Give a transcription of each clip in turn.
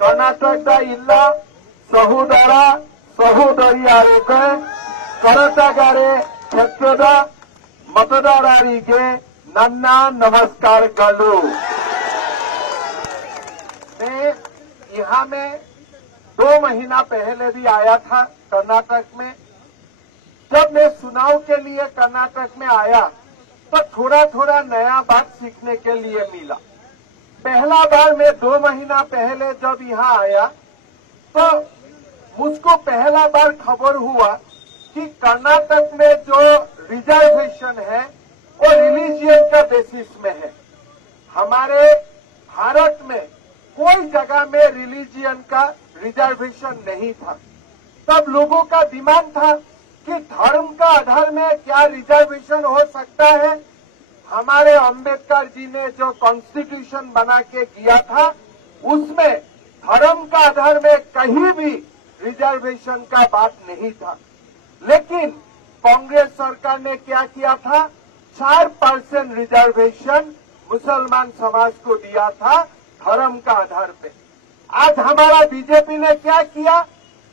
ಕರ್ನಾಟಕದ ಇಲ್ಲ ಸಹೋದರ ಸಹೋದರಿಯರಿಗೆ ಕರಟಗಾರೆ ಕ್ಷೇತ್ರದ मतदाराರಿಗೆ ನನ್ನ नमस्कारಗಳು। मैं यहाँ में 2 महीना पहले भी आया था कर्नाटक में। जब मैं चुनाव के लिए कर्नाटक में आया तो थोड़ा थोड़ा नया बात सीखने के लिए मिला। पहला बार मैं 2 महीना पहले जब यहाँ आया तो मुझको पहला बार खबर हुआ कि कर्नाटक में जो रिजर्वेशन है वो रिलीजियन का बेसिस में है। हमारे भारत में कोई जगह में रिलीजियन का रिजर्वेशन नहीं था। तब लोगों का डिमांड था कि धर्म का आधार में क्या रिजर्वेशन हो सकता है। हमारे अंबेडकर जी ने जो कॉन्स्टिट्यूशन बना के किया था उसमें धर्म का आधार में कहीं भी रिजर्वेशन का बात नहीं था। लेकिन कांग्रेस सरकार ने क्या किया था, 4% रिजर्वेशन मुसलमान समाज को दिया था धर्म का आधार पे। आज हमारा बीजेपी ने क्या किया,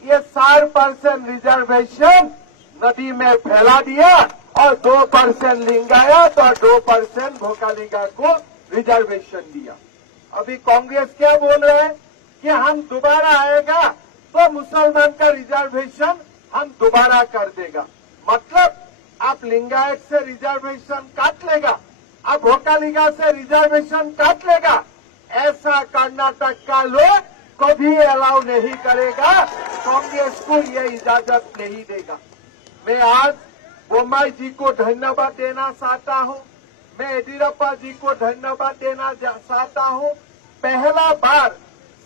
ये 4% रिजर्वेशन नदी में फैला दिया और 2% लिंगायत और 2% भोकालिंगा को रिजर्वेशन दिया। अभी कांग्रेस क्या बोल रहे हैं कि हम दोबारा आएगा तो मुसलमान का रिजर्वेशन हम दोबारा कर देगा। मतलब आप लिंगायत से रिजर्वेशन काट लेगा, आप भोकालिंगा से रिजर्वेशन काट लेगा। ऐसा कर्नाटक का लोग कभी अलाउ नहीं करेगा, कांग्रेस को ये इजाजत नहीं देगा। मैं आज बोम्मई जी को धन्यवाद देना चाहता हूँ, मैं येदियुरप्पा जी को धन्यवाद देना चाहता हूँ। पहला बार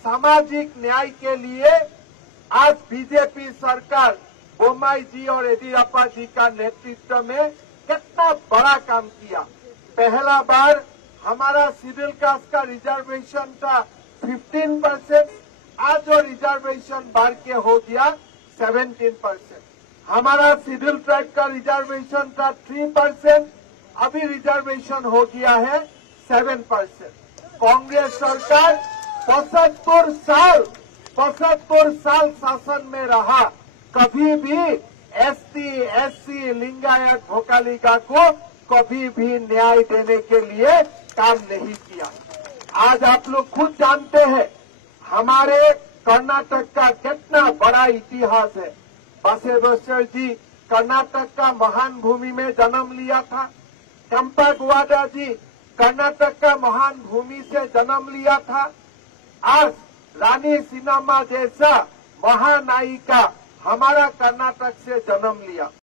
सामाजिक न्याय के लिए आज बीजेपी सरकार बोम्मई जी और येदियुरप्पा जी का नेतृत्व में कितना बड़ा काम किया। पहला बार हमारा शेड्यूल कास्ट का रिजर्वेशन था 15%, आज जो रिजर्वेशन बढ़ के हो गया 17%। हमारा शेड्यूल ट्राइब का रिजर्वेशन था 3%, अभी रिजर्वेशन हो गया है 7%। कांग्रेस सरकार 75 साल शासन में रहा, कभी भी एसटी, एससी, लिंगायत, भोकालिंगा को कभी भी न्याय देने के लिए काम नहीं किया। आज आप लोग खुद जानते हैं हमारे कर्नाटक का कितना बड़ा इतिहास है। बसवेश्वर जी कर्नाटक का महान भूमि में जन्म लिया था, केम्पेगौड़ा जी कर्नाटक का महान भूमि से जन्म लिया था। आज रानी सिन्नम्मा जैसा महानायिका हमारा कर्नाटक से जन्म लिया।